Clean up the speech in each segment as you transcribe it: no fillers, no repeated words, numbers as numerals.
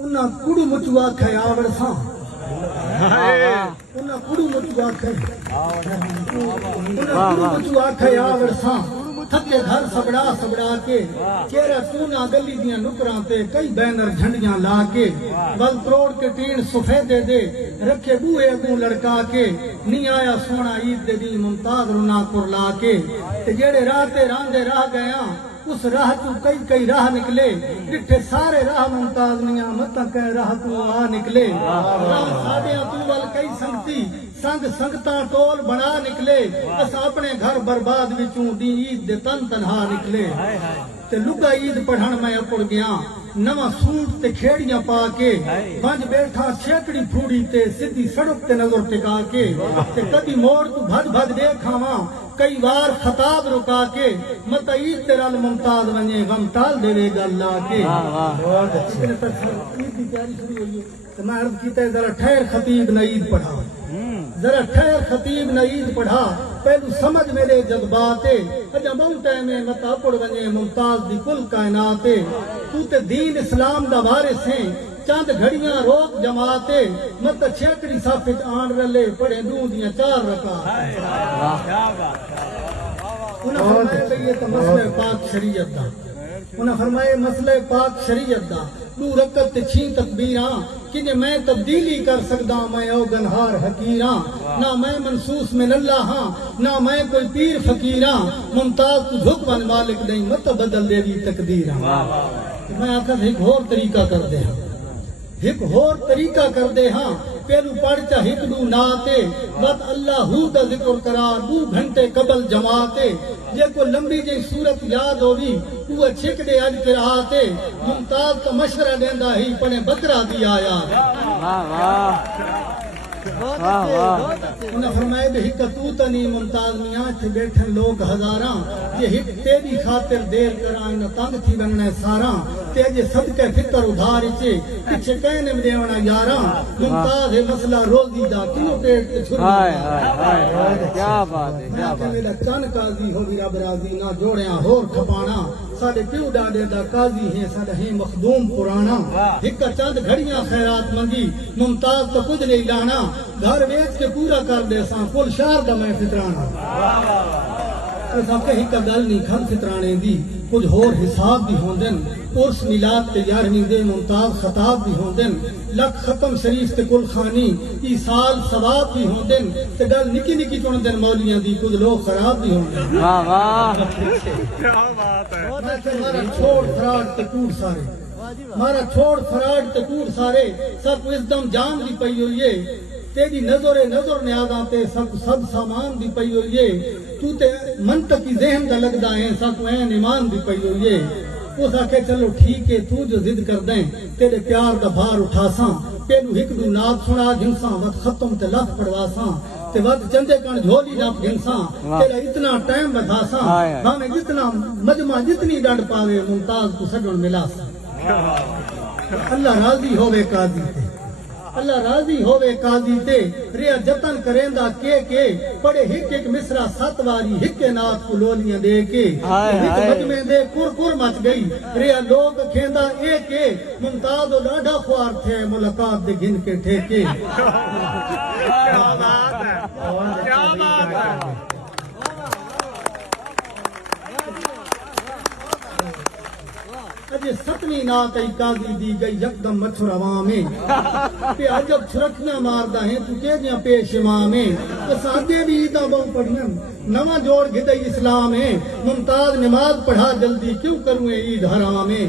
انہاں کڑو مچو آکھے آوڑ ساں انہاں کڑو مچو آکھے آوڑ ساں تھکے گھر سبڑا سبڑا کے چہرہ سونا گلی دیاں نکراں تے کئی بینر جھنڈیاں لا کے ول کروڑ کے ٹین سفیدے دے رکھے بوئے اگوں لڑکا کے نہیں آیا سونا عید دے دی ممتاز رونا کرلا کے تے جیڑے راہ تے راندے راہ گیا اس راہ تو کئی راہ نکلے ڈٹھے سارے راہ ممتاز نیاں متاں کہیں راہ تو آ نکلے راہ سادیاں تو ول کئی سنگتی سنگ سنگتاں ٹول بنا نکلے اس اپنے گھر برباد وچوں دی عید دے تن تنہا نکلے تے لگا عید پڑھن میں اپڑ گیا نواں سوٹ تے کھیڑیاں پا کے بنج بیٹھا چھیکڑی پھوڑی تے سدھی سڑک تے نظر ٹکا کے تے کدی موڑ تو بھج بھج دیکھاواں کئی بار خطاب رکا کے مت عید تے رل ممتاز ونجے غم ٹال دے گل لا کے عید کی تیاری شروع ہوئی ہے تو میں عرض کیتا ہے ذرا ٹھہر خطیب نہ عید پڑھا ذرا ٹھہر خطیب نہ عید پڑھا پہلو سمجھ میرے جذبات اجا بہت ٹائم مت اپڑ ونجے ممتاز دی کل کائنات تو تے دین اسلام دا وارث ہیں چند گھڑیاں روک جماعتے مت چھیکڑی صافت آن رلے پڑھے دوں دیاں 4 رکعات انہاں فرمائے یہ تو مسئلہ پاک شریعت دا انہاں فرمائے مسئلہ پاک شریعت دا 2 رکعت تے 6 تکبیراں کہ میں تبدیلی کر سکدا میں او گنہار حقیراں نہ میں منسوس من اللہ ہاں نہ میں کوئی پیر فقیراں ممتاز تو جھک بن مالک نہیں مت بدل دے دی تقدیراں میں آخر ایک اور طریقہ کر دے ہاں ایک اور طریقہ کر دے ہاں پہلو پڑھ چا ایک دو ناتے بات اللہ دا ذکر کرا 2 گھنٹے قبل جماعتے جے کو لمبی جی صورت یاد ہوگی وہ چھکڑے اج قرآتے ممتاز کا مشورہ دیندا ہی پنے بکرا دی آیا انہاں فرمائے دے ہک تو تنی ممتاز میاں تھے بیٹھے لوگ ہزاراں یہ ہک تیری خاطر دیر کرائیں نہ تنگ تھی بننے ساراں تے جے صدقے فکر ادھار چے پچھے کہنے میں دیونا یاراں ممتاز ہے مسئلہ روزی دا کیوں پیٹ تے چھوڑ کیا بات ہے کیا بات ہے چن قاضی ہو بھی رب راضی نہ جوڑیاں ہور کھپانا ساڈے پیو ڈاڈے دا قاضی ہیں ساڈا ہی مخدوم پرانا ہک چند گھڑیاں خیرات منگی ممتاز تو کچھ نہیں لانا گھر ویچ کے پورا کر دے ساں کل شہر دا میں فطرانا کہ ہک گل نہیں کھل فطرانے دی کچھ ہور حساب بھی ہوندن عرس میلاد تے 11ویں دے ممتاز خطاب بھی ہوندن لکھ ختم شریف تے کل خانی ای سال ثواب بھی ہوندن تے گل نکی نکی چوندن مولیاں دی کچھ لوگ خراب بھی ہوندن واہ واہ کیا بات ہے مارا چھوڑ فراڈ تے کوڑ سارے مارا چھوڑ فراڈ تے کوڑ سارے سب وزدم جان دی پئی ہوئی ہے تیری نظر نیازاں تے سب سامان دی پئی ہوئی ہے تو تے منطقی ذہن دا لگدا ہے سب عین ایمان دی پئی ہوئی ہے اس آکے چلو ٹھیک ہے تو جو ضد کر دیں تیرے پیار دا بھار اٹھاساں پہلو ایک دو نات سنا گھنساں وقت ختم تے لفظ پڑواساں تے وقت چندے کن جھولی ناپ گھنساں تیرا اتنا ٹائم بدھاساں ہمیں جتنا مجمع جتنی ڈنڈ پاوے ممتاز کو سجن ملاساں اللہ راضی ہوئے قاضی تے اللہ راضی ہوئے قاضی تے ریا جتن کریندا کے پڑے ایک مصرع 7 واری ہک نات کو لولیاں دے کے ہک مجمع دے کر مچ گئی ریا لوگ کھیندا ایک ممتاز و ڈاڈا خوار تھے ملاقات دے گن کے ٹھیکے کیا بات ہے کیا بات ہے اجے 7ویں نات ای قاضی دی گئی یکدم مچھر عوام میں پہ عجب چھرکیاں ماردا ہیں تو کہ جیاں پیش امام میں سادے بھی عیداں بہو پڑھیاں نواں جوڑ گھدئی اسلام ہے ممتاز نماز پڑھا جلدی کیوں کروں عید حرام ہے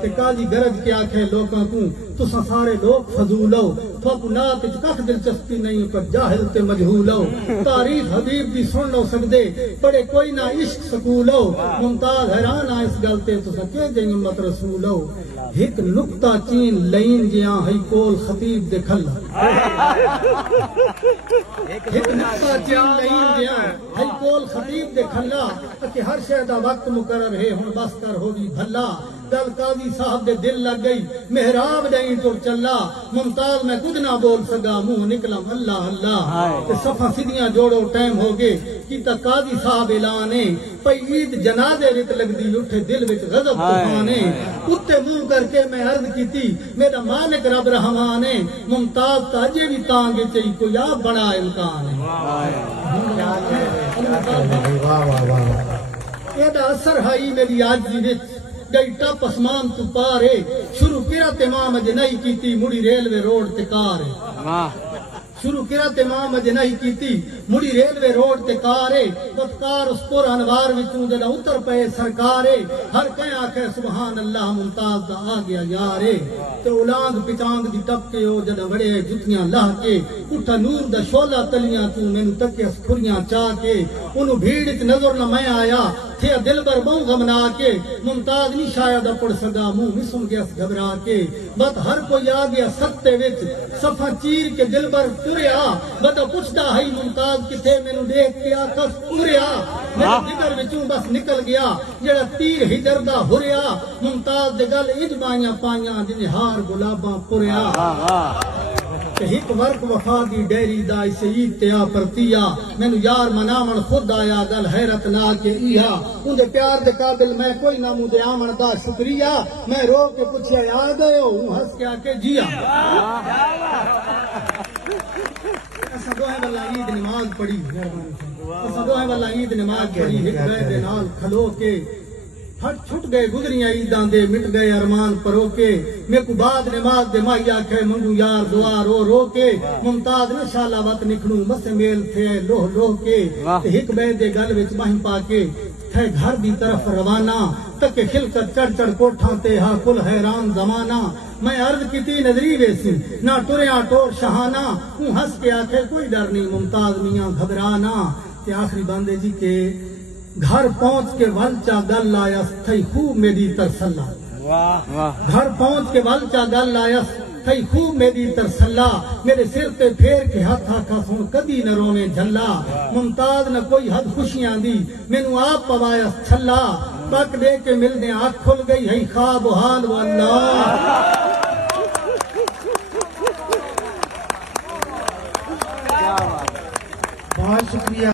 تے قاضی گرج کے آکھے لوکاں کو تساں سارے لوگ فضول ہو تھوکو نات وچ کھ دلچسپی نہیں پر جاہل تے مجہول ہو تعریف حبیب دی سن لو سکدے پڑھے کوئی نہ عشق سکول ہو ممتاز حیران آ اس گل تے تساں کہ جے امت رسول ہو ایک نقطہ چین لین جیاں ہئی کول خطیب دے کھلا ایک نقطہ چین لین جیاں ہئی کول خطیب دے کھلا کہ ہر شے دا وقت مقرر ہے ہن بس کر ہوگی بھلا گل قاضی صاحب دے دل لگ گئی محراب دے ہی تو چلا ممتاز میں کچھ نہ بول سکا منہ نکلا اللہ اللہ صفا سیدیاں جوڑو ٹائم ہو گئے کی تا قاضی صاحب اعلانے پئی عید جنازے وچ لگدی اٹھے دل وچ غضب طوفانے اتے منہ کر کے میں عرض کیتی میرا مالک رب رحمان ہے ممتاز تا اجے بھی تانگے چئی کوئی آپ بڑا امکان ہے ایڈا اثر ہائی میری آجی وچ گئی ٹپ اسمان تو پارے شروع کیا تمام اجنائی کیتی مڑی ریلوے روڈ تے کار شروع کیا تمام اجنائی کیتی مڑی ریلوے روڈ تے کارے بدکار اس پور انوار وچوں جڑا اتر پے سرکارے ہر کہیں آکھے سبحان اللہ ممتاز دا آ گیا یارے تے اولانگ پچانگ دی ٹپ کے او جڑا بڑے جتیاں لاہ کے اٹھا نور دا شولا تلیاں تو مینوں تکے کھریاں چاہ کے انہوں بھیڑ وچ نظر نہ میں آیا تھے دل بر بہوں غمنا کے ممتاز نہیں شاید پڑ سکا منہ مسم گیا گھبرا کے بت ہر کوئی آ گیا ستے وچ صفا چیر کے دل بر تریا بتا پوچھتا ہے ممتاز کتے مینوں دیکھ کے آکس تریا میرے جگر وچوں بس نکل گیا جڑا تیر ہجر دا ہریا ممتاز دے گل اج بائیاں پائیاں جن ہار گلاباں پریا کہ ہک ورک وفا دی ڈیری دا اسے عید تیا پرتیا مینوں یار منامن خود آیا گل حیرت نہ کہ ایہا اندے پیار دے قابل میں کوئی نہ مجھے آمن دا شکریہ میں رو کے پوچھیا آ گئے ہو ہنس کے آ کے جیا ایسا دوہے والا عید نماز پڑھی ایسا دوہے والا عید نماز پڑھی ہک گئے دے نال کھلو کے ہٹ چھٹ گئے گزریاں عیداں دے مٹ گئے ارمان پرو کے میں کو بعد نماز دے مائی آکھے منگو یار دعا رو رو کے ممتاز نہ شالا وقت نکھنوں بس میل تھے لوہ لوہ کے ہک بے دے گل وچ مہم پا کے تھے گھر دی طرف روانہ تک خلقت چڑھ چڑھ کوٹھاں تے ہا کل حیران زمانہ میں عرض کیتی نظری ویسی نہ ٹریاں ٹور شہانہ ہنس کے آکھے کوئی ڈر نہیں ممتاز میاں گھبرانا کہ آخری باندے جی کے گھر پہنچ کے ولچا گل آیا تھئی خوب میری ترسلا گھر پہنچ کے ولچا گل آیا تھئی خوب میری ترسلا میرے سر تے پھیر کے ہاتھ آکھا سن کدی نہ رونے جھلا ممتاز نہ کوئی حد خوشیاں دی مینوں آپ پوایا چھلا پک دے کے مل دے آنکھ کھل گئی ہے خواب و حال و اللہ بہت شکریہ